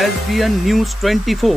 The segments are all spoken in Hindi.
SBN News 24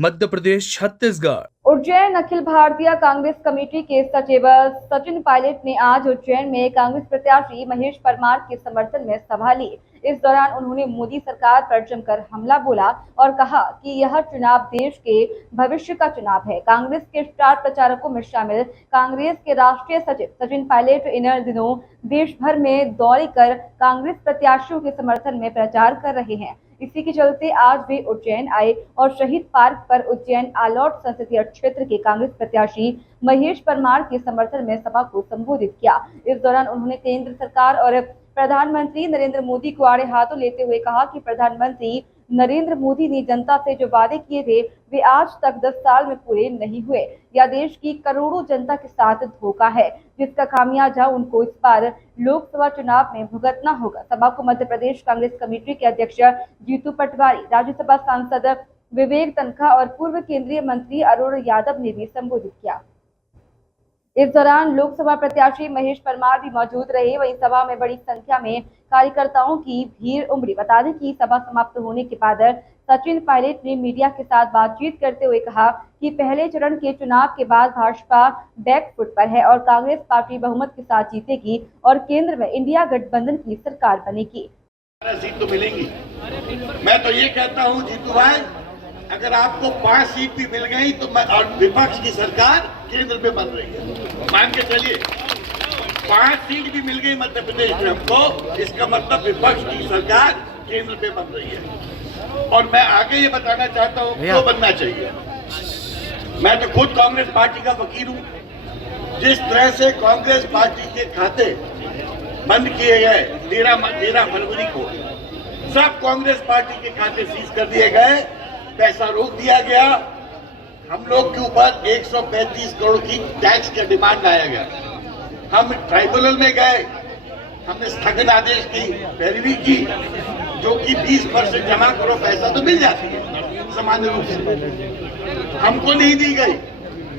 Madhya Pradesh Chhattisgarh. Ujjain Akhil Bharatiya Congress committee के सचिव सचिन पायलट ने आज उज्जैन में कांग्रेस प्रत्याशी महेश परमार के समर्थन में सभा ली। इस दौरान उन्होंने मोदी सरकार पर जमकर हमला बोला और कहा कि यह चुनाव देश के भविष्य का चुनाव है। कांग्रेस के स्टार प्रचारकों में शामिल कांग्रेस के राष्ट्रीय सचिव सचिन पायलट इन दिनों देश भर में दौरे कर कांग्रेस प्रत्याशियों के समर्थन में प्रचार कर रहे हैं। इसी के चलते आज वे उज्जैन आए और शहीद पार्क पर उज्जैन आलौट संसदीय क्षेत्र के कांग्रेस प्रत्याशी महेश परमार के समर्थन में सभा को संबोधित किया। इस दौरान उन्होंने केंद्र सरकार और प्रधानमंत्री नरेंद्र मोदी को आड़े हाथों लेते हुए कहा कि प्रधानमंत्री नरेंद्र मोदी ने जनता से जो वादे किए थे वे आज तक 10 साल में पूरे नहीं हुए। यह देश की करोड़ों जनता के साथ धोखा है, जिसका खामियाजा उनको इस बार लोकसभा चुनाव में भुगतना होगा। सभा को मध्य प्रदेश कांग्रेस कमेटी के अध्यक्ष जीतू पटवारी, राज्यसभा सांसद विवेक तनखा और पूर्व केंद्रीय मंत्री अरुण यादव ने भी संबोधित किया। इस दौरान लोकसभा प्रत्याशी महेश परमार भी मौजूद रहे। वहीं सभा में बड़ी संख्या में कार्यकर्ताओं की भीड़ उमड़ी। बता दें कि सभा समाप्त होने के बाद सचिन पायलट ने मीडिया के साथ बातचीत करते हुए कहा कि पहले चरण के चुनाव के बाद भाजपा बैकफुट पर है और कांग्रेस पार्टी बहुमत के साथ जीतेगी और केंद्र में इंडिया गठबंधन की सरकार बनेगी। सीट तो मिलेंगी। मैं तो ये कहता हूँ जीतू भाई, अगर आपको 5 सीट भी मिल गई तो मैं और विपक्ष की सरकार केंद्र में बन रही है, मान के चलिए 5 सीट भी मिल गई मध्य प्रदेश में हमको, इसका मतलब विपक्ष की सरकार केंद्र में बन रही है। और मैं आगे ये बताना चाहता हूँ क्यों बनना चाहिए। मैं तो खुद कांग्रेस पार्टी का वकील हूँ। जिस तरह से कांग्रेस पार्टी के खाते बंद किए गए 13 फरवरी को, सब कांग्रेस पार्टी के खाते सीज कर दिए गए, पैसा रोक दिया गया। हम लोग के ऊपर 135 करोड़ की टैक्स का डिमांड लाया गया। हम ट्राइब्यूनल में गए, हमने स्थगन आदेश की पैरवी की, जो कि 20% जमा करो पैसा तो मिल जाती है सामान्य रूप से, हमको नहीं दी गई।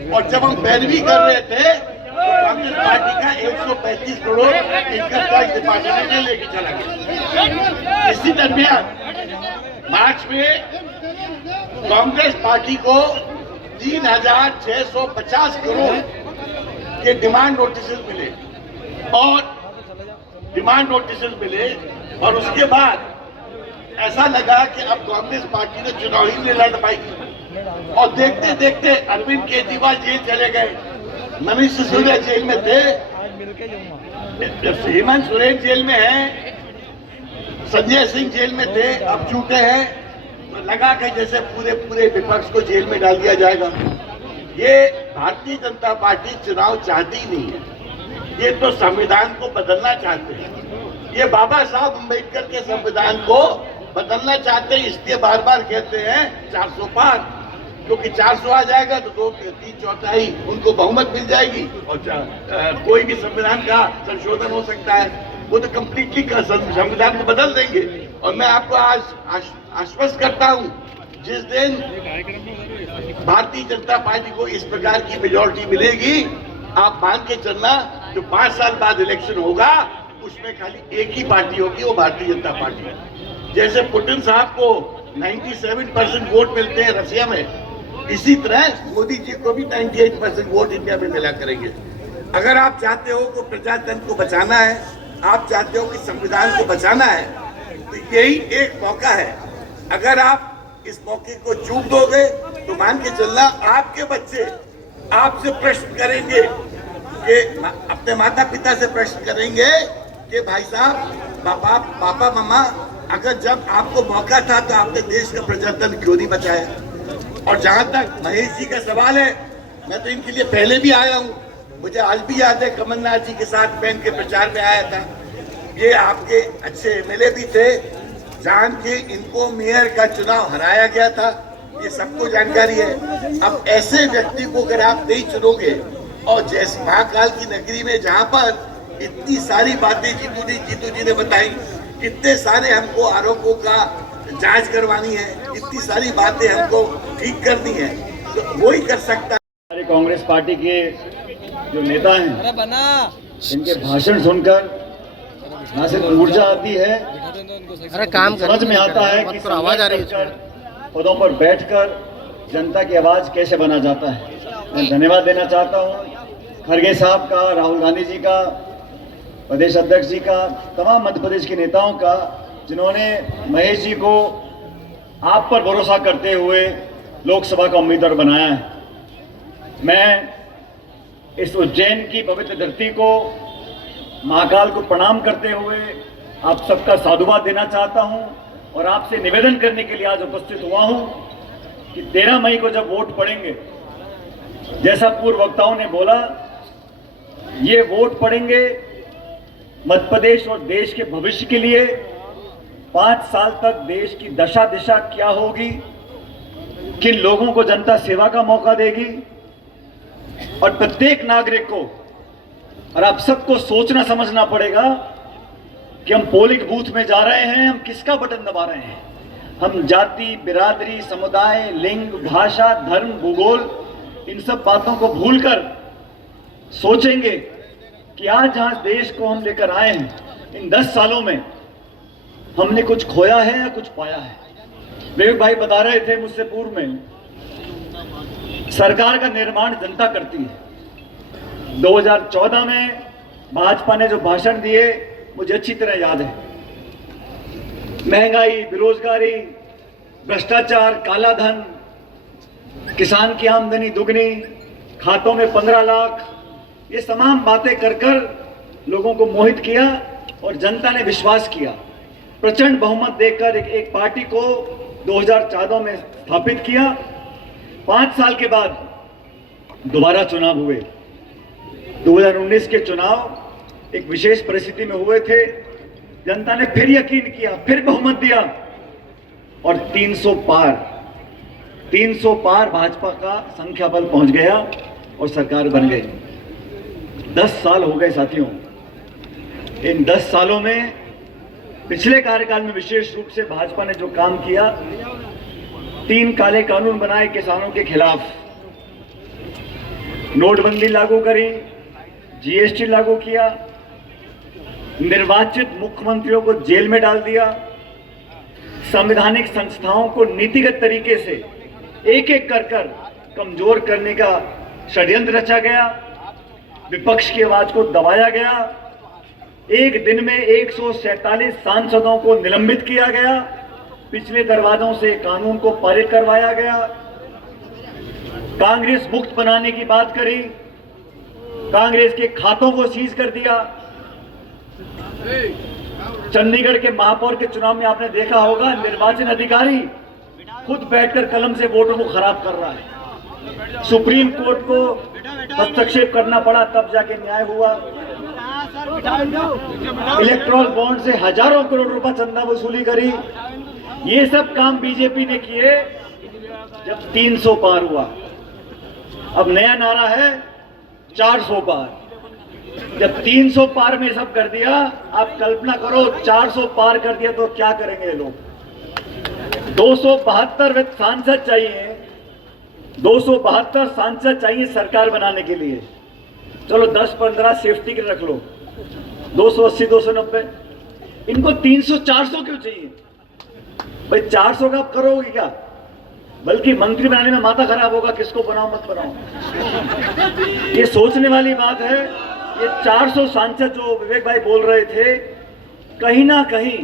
और जब हम पैरवी कर रहे थे तो कांग्रेस पार्टी का 135 करोड़ इनकम टैक्स डिपार्टमेंट में लेके चला गया। इसी दरमियान मार्च में कांग्रेस पार्टी को 3650 करोड़ के डिमांड नोटिस मिले और उसके बाद ऐसा लगा कि अब कांग्रेस पार्टी ने चुनाव ही नहीं लड़ पाई। और देखते देखते अरविंद केजरीवाल जेल चले गए, मनीष सिसोदिया जेल में थे, हेमंत सोरेन जेल में है, संजय सिंह जेल में थे, अब छूटे हैं। तो लगा कि जैसे पूरे विपक्ष को जेल में डाल दिया जाएगा। ये भारतीय जनता पार्टी चुनाव चाहती ही नहीं है, ये तो संविधान को बदलना चाहते हैं। ये बाबा साहब अम्बेडकर के संविधान को बदलना चाहते हैं, इसलिए बार बार कहते हैं 400 पार, क्योंकि 400 आ जाएगा तो 2/3 उनको बहुमत मिल जाएगी और कोई भी संविधान का संशोधन हो सकता है। वो तो कम्प्लीटली संविधान को बदल देंगे। और मैं आपको आज आश्वस्त करता हूं, जिस दिन भारतीय जनता पार्टी को इस प्रकार की मेजॉरिटी मिलेगी, आप मान के चलना जो 5 साल बाद इलेक्शन होगा उसमें खाली एक ही पार्टी होगी, वो भारतीय जनता पार्टी। जैसे पुतिन साहब को 97% वोट मिलते हैं रशिया में, इसी तरह मोदी जी को भी 98% वोट इंडिया में मिला करेंगे। अगर आप चाहते हो कि प्रजातंत्र को बचाना है, आप चाहते हो कि संविधान को बचाना है, तो यही एक मौका है। अगर आप इस मौके को चूक दोगे तो मान के चलना आपके बच्चे आपसे प्रश्न करेंगे कि अपने माता पिता से प्रश्न करेंगे कि भाई साहब, पापा मामा, अगर जब आपको मौका था तो आपने देश का प्रजातंत्र क्यों नहीं बचाया। और जहां तक महेश जी का सवाल है, मैं तो इनके लिए पहले भी आया हूं। मुझे आज भी याद है कमलनाथ जी के साथ मैं इनके प्रचार में आया था। ये आपके अच्छे एमएलए भी थे, जान के इनको मेयर का चुनाव हराया गया था, ये सबको जानकारी है। अब ऐसे व्यक्ति को अगर आप नहीं चुनोगे, और जैसे महाकाल की नगरी में जहां पर इतनी सारी बातें जीतू जी ने बताई, कितने सारे हमको आरोपों का जांच करवानी है, इतनी सारी बातें हमको ठीक करनी है, तो वो ही कर सकता है। हमारे कांग्रेस पार्टी के जो नेता हैं, इनके भाषण सुनकर यहाँ से ऊर्जा आती है। अरे काम समझ में आता है कि आवाज आ रही है। पदों पर बैठकर जनता की आवाज कैसे बना जाता है। मैं धन्यवाद देना चाहता हूं खड़गे साहब का, राहुल गांधी जी का, प्रदेश अध्यक्ष जी का, तमाम मध्य प्रदेश के नेताओं का, जिन्होंने महेश जी को आप पर भरोसा करते हुए लोकसभा का उम्मीदवार बनाया है। मैं इस उज्जैन की पवित्र धरती को, महाकाल को प्रणाम करते हुए आप सबका साधुवाद देना चाहता हूं और आपसे निवेदन करने के लिए आज उपस्थित हुआ हूं कि 13 मई को जब वोट पड़ेंगे, जैसा पूर्व वक्ताओं ने बोला, ये वोट पड़ेंगे मध्य प्रदेश और देश के भविष्य के लिए। 5 साल तक देश की दशा दिशा क्या होगी, किन लोगों को जनता सेवा का मौका देगी, और प्रत्येक नागरिक को और आप सबको सोचना समझना पड़ेगा कि हम पोलिंग बूथ में जा रहे हैं, हम किसका बटन दबा रहे हैं। हम जाति, बिरादरी, समुदाय, लिंग, भाषा, धर्म, भूगोल, इन सब बातों को भूलकर सोचेंगे कि आज जहां देश को हम लेकर आए हैं, इन 10 सालों में हमने कुछ खोया है या कुछ पाया है। विवेक भाई बता रहे थे मुझसे पूर्व में, सरकार का निर्माण जनता करती है। 2014 में भाजपा ने जो भाषण दिए मुझे अच्छी तरह याद है। महंगाई, बेरोजगारी, भ्रष्टाचार, काला धन, किसान की आमदनी दुगनी, खातों में 15 लाख, ये तमाम बातें कर कर लोगों को मोहित किया और जनता ने विश्वास किया। प्रचंड बहुमत देकर एक पार्टी को 2014 में स्थापित किया। 5 साल के बाद दोबारा चुनाव हुए। 2019 के चुनाव एक विशेष परिस्थिति में हुए थे। जनता ने फिर यकीन किया, फिर बहुमत दिया और 300 पार भाजपा का संख्या बल पहुंच गया और सरकार बन गई। 10 साल हो गए साथियों। इन 10 सालों में पिछले कार्यकाल में विशेष रूप से भाजपा ने जो काम किया, 3 काले कानून बनाए किसानों के खिलाफ, नोटबंदी लागू करी, जीएसटी लागू किया, निर्वाचित मुख्यमंत्रियों को जेल में डाल दिया, संवैधानिक संस्थाओं को नीतिगत तरीके से एक एक कर कमजोर करने का षड्यंत्र रचा गया, विपक्ष की आवाज को दबाया गया, एक दिन में 147 सांसदों को निलंबित किया गया, पिछले दरवाजों से कानून को पारित करवाया गया, कांग्रेस मुक्त बनाने की बात करी, कांग्रेस के खातों को सीज कर दिया। चंडीगढ़ के महापौर के चुनाव में आपने देखा होगा, निर्वाचन अधिकारी खुद बैठकर कलम से वोटों को खराब कर रहा है। सुप्रीम कोर्ट को हस्तक्षेप करना पड़ा, तब जाके न्याय हुआ। इलेक्ट्रॉल बॉन्ड से हजारों करोड़ रुपए चंदा वसूली करी। ये सब काम बीजेपी ने किए जब 300 पार हुआ। अब नया नारा है 400 पार। जब 300 पार में सब कर दिया, आप कल्पना करो 400 पार कर दिया तो क्या करेंगे लोग। 272 सांसद चाहिए, 272 सांसद चाहिए सरकार बनाने के लिए। चलो 10-15 सेफ्टी के रख लो, 280, 290, इनको 300, 400 क्यों चाहिए भाई? 400 का आप करोगे क्या? बल्कि मंत्री बनाने में माथा खराब होगा, किसको बनाओ मत बनाओ। ये सोचने वाली बात है। ये 400 सांसद जो विवेक भाई बोल रहे थे, कहीं ना कहीं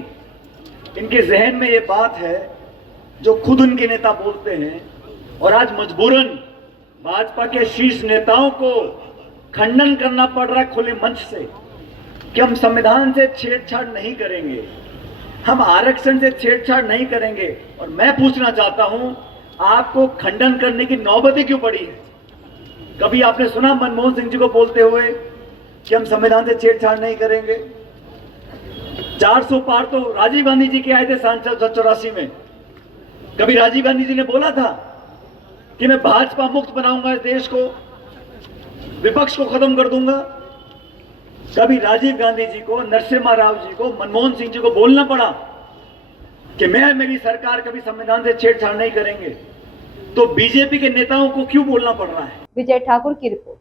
इनके जहन में ये बात है जो खुद उनके नेता बोलते हैं, और आज मजबूरन भाजपा के शीर्ष नेताओं को खंडन करना पड़ रहा है खुले मंच से कि हम संविधान से छेड़छाड़ नहीं करेंगे, हम आरक्षण से छेड़छाड़ नहीं करेंगे। और मैं पूछना चाहता हूं, आपको खंडन करने की नौबत ही क्यों पड़ी है? कभी आपने सुना मनमोहन सिंह जी को बोलते हुए कि हम संविधान से छेड़छाड़ नहीं करेंगे? 400 पार तो राजीव गांधी जी के आए थे सांसद 84 में। कभी राजीव गांधी जी ने बोला था कि मैं भाजपा मुक्त बनाऊंगा इस देश को, विपक्ष को खत्म कर दूंगा? कभी राजीव गांधी जी को, नरसिम्हा राव जी को, मनमोहन सिंह जी को बोलना पड़ा कि मैं, मेरी सरकार कभी संविधान से छेड़छाड़ नहीं करेंगे? तो बीजेपी के नेताओं को क्यों बोलना पड़ रहा है? विजय ठाकुर की रिपोर्ट।